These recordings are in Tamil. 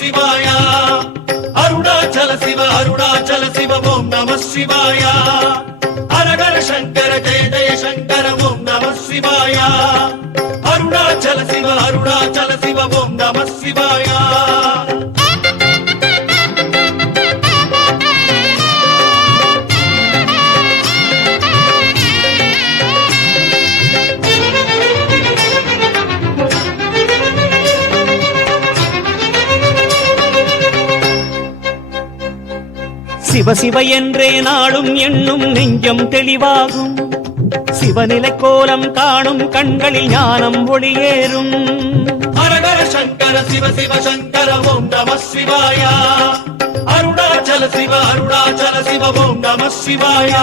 சிவாய அருணாச்சல சிவ ஓம் நம சிவாய ஹரஹர சங்கர ஜெய ஜெய சங்கர ஓம் நம சிவாய அருணாச்சல சிவ ஓம் நம சிவாய சிவ சிவ என்றே நாளும் எண்ணும் நெஞ்சம் தெளிவாகும் சிவநிலை கோலம் காணும் கண்களில் ஞானம் ஒளியேறும் ஹரஹர சங்கர சிவ சங்கர ஓம் நம சிவாய அருணாச்சல சிவ ஓம் நம சிவாய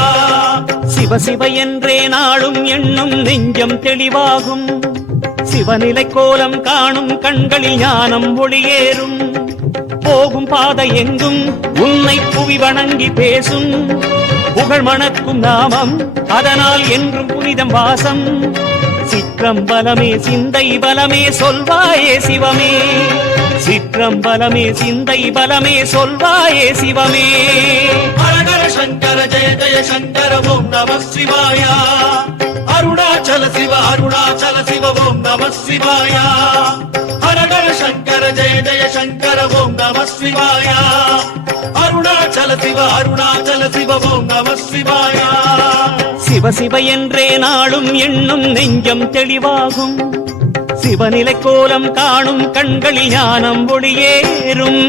சிவ சிவ என்றே நாளும் எண்ணும் நெஞ்சம் தெளிவாகும் சிவநிலை கோலம் காணும் கண்களில் ஞானம் ஒளியேறும் போகும் பாதை எங்கும் உன்னை புவி வணங்கி பேசும் புகழ் மணக்கும் நாமம் அதனால் என்றும் புனிதம் வாசம் சிற்றம்பலமே சிந்தை பலமே சொல்வாயே சிவமே சிற்றம்பலமே சிந்தை பலமே சொல்வாயே சிவமே ஹரஹர சங்கர ஜெய ஜெய சங்கர ஓம் நம சிவாய அருணாச்சல சிவ ஓம் நம சிவாய ஹரஹர சங்கர ஜெய ஜெய சங்கர ஓம் நம சிவாய அருணாச்சல சிவ ஓம் நம சிவாய சிவ சிவ என்றே நாளும் எண்ணும் நெஞ்சம் தெளிவாகும் சிவநிலை கோலம் காணும் கண்களில் ஞானம் ஒளியேறும்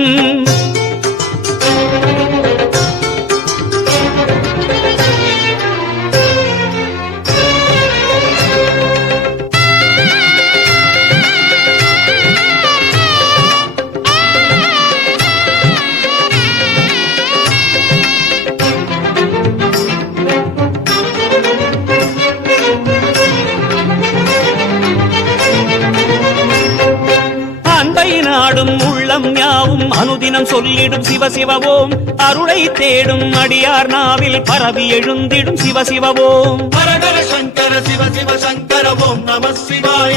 நாடும் உள்ளம் யாவும் அனுதினம் சொல்லிடும் சிவ சிவவோம் அருளை தேடும் அடியார் நாவில் பரவி எழுந்திடும் சிவ சிவவோம் ஹரஹர சங்கர சிவ சங்கர ஓம் நம சிவாய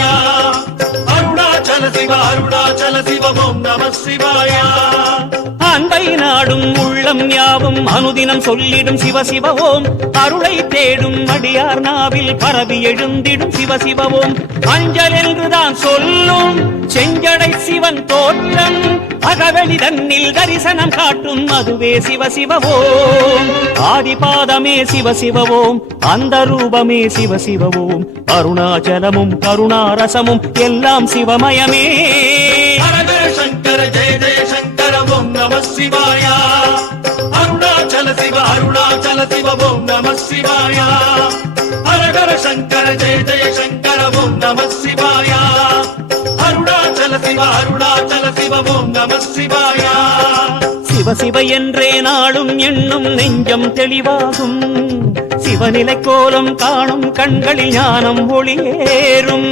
அருணாச்சல சிவ ஓம் நம சிவாய அன்பை நாடும் உள்ளம் யாவும் அனுதினம் சொல்லிடும் சிவ சிவவோம் அருளை தேடும் அடியார் நாவில் பரவி எழுந்திடும் சிவ சிவவோம் அஞ்சல் என்றுதான் சொல்லும் செஞ்சடை சிவன் தோற்றம் அகவெளி தன்னில் தரிசனம் காட்டும் அதுவே சிவ சிவவோம் ஆதிபாதமே சிவ சிவவோம் அந்த ரூபமே சிவ சிவவோம் அருணாச்சலமும் கருணாரசமும் எல்லாம் சிவமயமே ஹரஹர சங்கர ஜெய ஜெய சங்கர ஓம் நம சிவாய அருணாச்சல சிவ ஓம் நம சிவாய ஹரஹர சங்கர ஜெய ஜெய சங்கர ஓம் நம சிவாய அருணாச்சல சிவ ஓம் நம சிவாய சிவ சிவ என்றே நாளும் எண்ணும் நெஞ்சம் தெளிவாகும் சிவநிலை கோலம் காணும் கண்களில் ஞானம் ஒளியேறும்